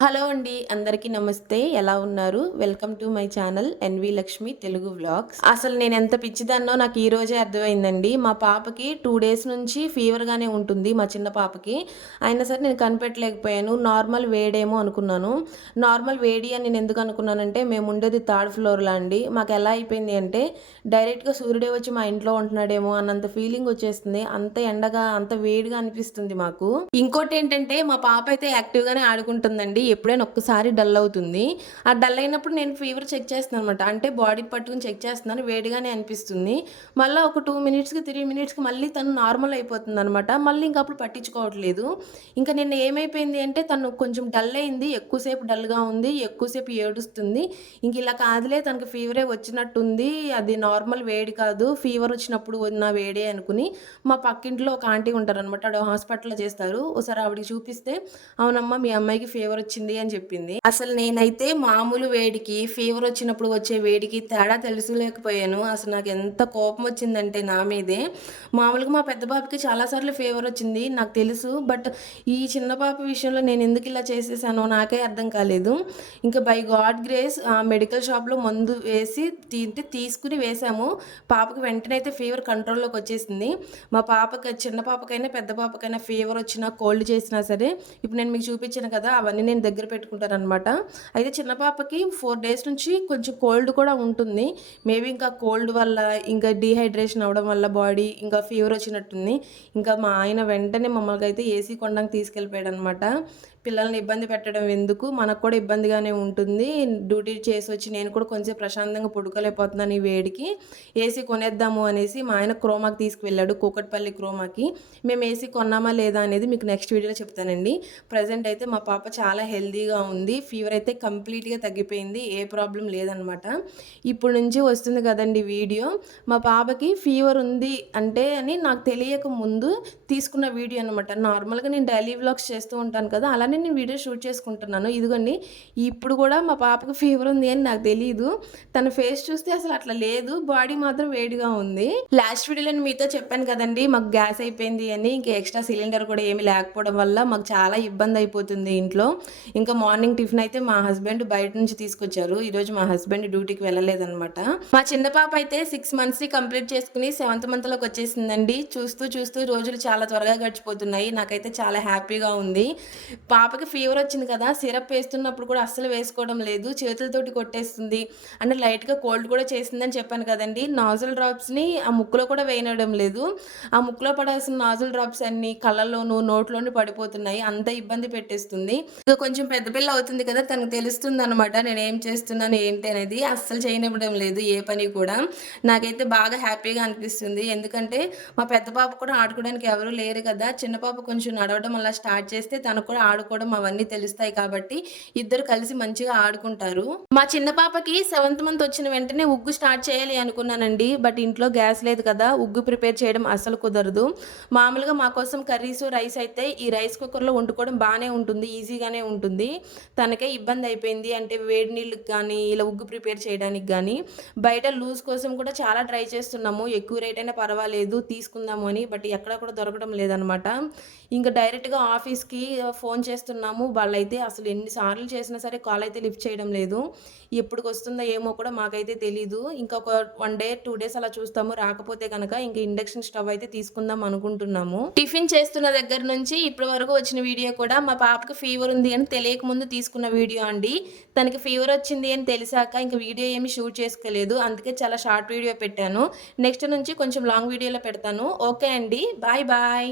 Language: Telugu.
హలో అండి. అందరికీ నమస్తే. ఎలా ఉన్నారు? Welcome to my channel NV Lakshmi Telugu vlogs. అసలు నేనెంత పిచ్చిదాన్నో నాకు ఈ రోజే అర్థమైందండి. మా పాపకి 2 డేస్ నుంచి ఫీవర్‌గానే ఉంటుంది. మా చిన్న పాపకి. అయినా సరే నేను కనిపెట్టలేకపోయాను. నార్మల్ వేడేమో అనుకున్నాను. నార్మల్ వేడి అని నేనెందుకు అనుకున్నానంటే మేముండేది థర్డ్ ఫ్లోర్‌లో అండి. మాకెలా అయిపోయింది అంటే డైరెక్ట్‌గా సూర్యుడే వచ్చి మా ఇంట్లో ఉంటున్నాడేమో అన్నంత ఫీలింగ్ వచ్చేస్తుంది. అంత ఎండగా, అంత వేడిగా అనిపిస్తుంది మాకు. ఇంకోటేంటంటే మా పాప అయితే యాక్టివ్‌గానే ఆడుకుంటుందండి. ఎప్పుడైనా ఒక్కసారి డల్ అవుతుంది. ఆ డల్ అయినప్పుడు నేను ఫీవర్ చెక్ చేస్తున్నాననమాట. అంటే బాడీ పట్టుకొని చెక్ చేస్తున్నాను. వేడిగానే అనిపిస్తుంది. మళ్ళా ఒక 2 మినిట్స్‌కి, 3 మినిట్స్‌కి మళ్ళీ తను నార్మల్ అయిపోతుందనమాట. మళ్ళీ ఇంక అప్పుడు పట్టించుకోవట్లేదు. ఇంక నిన్న ఏమైపోయింది అంటే తను కొంచెం డల్ అయింది. ఎక్కువసేపు డల్‌గా ఉంది. ఎక్కువసేపు ఏడుస్తుంది. ఇంక ఇలా కాదులే తనకి ఫీవరే వచ్చినట్టుంది. అది నార్మల్ వేడి కాదు. ఫీవర్ వచ్చినప్పుడు ఉన్న వేడే అనుకుని మా పక్కింట్లో ఒక ఆంటీ ఉంటారనమాట. ఆవిడ హాస్పిటల్‌లో చేస్తారు. ఓసారి ఆవిడకి చూపిస్తే, "అవునమ్మా మీ అమ్మాయికి ఫీవర్ వచ్చింది" అని చెప్పింది. అసలు నేనైతే మామూలు వేడికి, ఫీవర్ వచ్చినప్పుడు వచ్చే వేడికి తేడా తెలుసుకోలేకపోయాను. అసలు నాకెంత కోపం వచ్చిందంటే నా మీదే. మామూలుగా మా పెద్ద బాబుకి చాలా సార్లు ఫీవర్ వచ్చింది. నాకు తెలుసు. బట్ ఈ చిన్న పాప విషయంలో నేనెందుకు ఇలా చేసేసానో నాకే అర్థం కాలేదు. ఇంకా బై గాడ్ గ్రేస్ మెడికల్ షాప్‌లో మందు వేసి తీసుకొని వేసాము. పాపకి వెంటనే అయితే ఫీవర్ కంట్రోల్‌లోకి వచ్చేసింది. మా పాపకి చిన్న పాపకైనా, పెద్ద పాపకైనా ఫీవర్ వచ్చినా, కోల్డ్ చేసినా సరే, ఇప్పుడు నేను మీకు చూపించాను కదా! అవన్నీ నేను దగ్గర పెట్టుకుంటాననమాట. అయితే చిన్న పాపకి 4 డేస్ నుంచి కొంచెం కోల్డ్ కూడా ఉంటుంది. మేబీ ఇంకా కోల్డ్ వల్ల, ఇంకా డీహైడ్రేషన్ అవ్వడం వల్ల బాడీ ఇంకా ఫీవర్ వచ్చినట్టుంది. ఇంకా మా ఆయన వెంటనే మమ్మల్నైతే ఏసీ కొనడానికి తీసుకెళ్ళిపోయాడనమాట. పిల్లల్ని ఇబ్బంది పెట్టడం ఎందుకు? మనకు కూడా ఇబ్బందిగానే ఉంటుంది. డ్యూటీ చేసొచ్చి నేను కూడా కొంచెం ప్రశాంతంగా పడుకోలేకపోతున్నాను ఈ వేడికి. ఏసీ కొనేద్దాము అనేసి మా ఆయన క్రోమాకి తీసుకువెళ్ళాడు. కూకట్పల్లి క్రోమాకి. మేము ఏసీ కొన్నామా లేదా అనేది మీకు నెక్స్ట్ వీడియోలో చెప్తానండి. ప్రెజెంట్ అయితే మా పాప చాలా హెల్తీగా ఉంది. ఫీవర్ అయితే కంప్లీట్‌గా తగ్గిపోయింది. ఏ ప్రాబ్లమ్ లేదనమాట. ఇప్పుడు నుంచి వస్తుంది కదండీ వీడియో. మా పాపకి ఫీవర్ ఉంది అంటే అని నాకు తెలియక ముందు తీసుకున్న వీడియో అనమాట. నార్మల్‌గా నేను డైలీ వ్లాగ్స్ చేస్తూ ఉంటాను కదా! అలానే నేను వీడియో షూట్ చేసుకుంటున్నాను. ఇదిగోండి ఇప్పుడు కూడా మా పాపకి ఫీవర్ ఉంది అని నాకు తెలీదు. తన ఫేస్ చూస్తే అసలు అట్లా లేదు. బాడీ మాత్రం వేడిగా ఉంది. లాస్ట్ వీడియోలో నేను మీతో చెప్పాను కదండీ! మాకు గ్యాస్ అయిపోయింది అని. ఇంక ఎక్స్‌ట్రా సిలిండర్ కూడా ఏమి లేకపోవడం వల్ల మాకు చాలా ఇబ్బంది అయిపోతుంది ఇంట్లో. ఇంకా మార్నింగ్ టిఫిన్ అయితే మా హస్బెండ్ బయట నుంచి తీసుకొచ్చారు. ఈరోజు మా హస్బెండ్ డ్యూటీకి వెళ్ళలేదనమాట. మా చిన్న పాప అయితే 6 మంత్స్‌ని కంప్లీట్ చేసుకొని 7థ్ మంత్‌లోకి వచ్చేసిందండి. చూస్తూ చూస్తూ రోజులు చాలా త్వరగా గడిచిపోతున్నాయి. నాకైతే చాలా హ్యాపీగా ఉంది. పాపకి ఫీవర్ వచ్చింది కదా! సిరప్ ఏస్తున్నప్పుడు కూడా అస్సలు వేసుకోవడం లేదు. చేతులతోటి కొట్టేస్తుంది. అంటే లైట్‌గా కోల్డ్ కూడా చేసిందని చెప్పాను కదండీ! నాజిల్ డ్రాప్స్‌ని ఆ ముక్కులో కూడా వేయనివ్వడం లేదు. ఆ ముక్కులో పడాల్సిన నాజిల్ డ్రాప్స్ అన్నీ కళ్ళల్లోనూ, నోట్లోనూ పడిపోతున్నాయి. అంత ఇబ్బంది పెట్టేస్తుంది. ఇక కొంచెం పెద్ద పిల్ల అవుతుంది కదా! తనకు తెలుస్తుందనమాట నేనేం చేస్తున్నాను ఏంటి అనేది. అస్సలు చేయనివ్వడం లేదు ఏ పని కూడా. నాకైతే బాగా హ్యాపీగా అనిపిస్తుంది. ఎందుకంటే మా పెద్ద పాప కూడా ఆడుకోవడానికి ఎవరు లేరు కదా! చిన్న పాప కొంచెం నడవడం అలా స్టార్ట్ చేస్తే తనకు కూడా ఆడుకోవడం అవన్నీ తెలుస్తాయి కాబట్టి ఇద్దరు కలిసి మంచిగా ఆడుకుంటారు. మా చిన్న పాపకి 7థ్ మంత్ వచ్చిన వెంటనే ఉగ్గు స్టార్ట్ చేయాలి అనుకున్నానండి. బట్ ఇంట్లో గ్యాస్ లేదు కదా! ఉగ్గు ప్రిపేర్ చేయడం అస్సలు కుదరదు. మామూలుగా మా కోసం కర్రీసు, రైస్ అయితే ఈ రైస్ కుక్కర్‌లో వండుకోవడం బానే ఉంటుంది. ఈజీగానే ఉంటుంది. తనకే ఇబ్బంది అయిపోయింది. అంటే వేడి నీళ్ళకి గానీ, ఇలా ఉగ్గు ప్రిపేర్ చేయడానికి గానీ, బయట లూజ్ కోసం కూడా చాలా ట్రై చేస్తున్నాము. ఎక్కువ రేట్ అయినా పర్వాలేదు తీసుకుందాము అని. బట్ ఎక్కడ కూడా దొరకడం లేదనమాట. ఇంక డైరెక్ట్‌గా ఆఫీస్‌కి ఫోన్ చేస్తున్నాము. వాళ్ళైతే అసలు ఎన్ని సార్లు చేసినా సరే కాల్ అయితే లిఫ్ట్ చేయడం లేదు. ఎప్పుడుకొస్తుందో ఏమో కూడా మాకైతే తెలీదు. ఇంకొక 1 డే, 2 డేస్ అలా చూస్తాము. రాకపోతే గనక ఇంక ఇండక్షన్ స్టవ్ అయితే తీసుకుందాం అనుకుంటున్నాము. టిఫిన్ చేస్తున్న దగ్గర నుంచి ఇప్పటి వరకు వచ్చిన వీడియో కూడా మా పాపకి ఫీవర్ ఉంది అని తెలియకముందు తీసుకున్న వీడియో అండి. తనకి ఫీవర్ వచ్చింది అని తెలిసాక ఇంక వీడియో ఏమి షూట్ చేసుకోలేదు. అందుకే చాలా షార్ట్ వీడియో పెట్టాను. నెక్స్ట్ నుంచి కొంచెం లాంగ్ వీడియోలో పెడతాను. ఓకే అండి. Bye bye.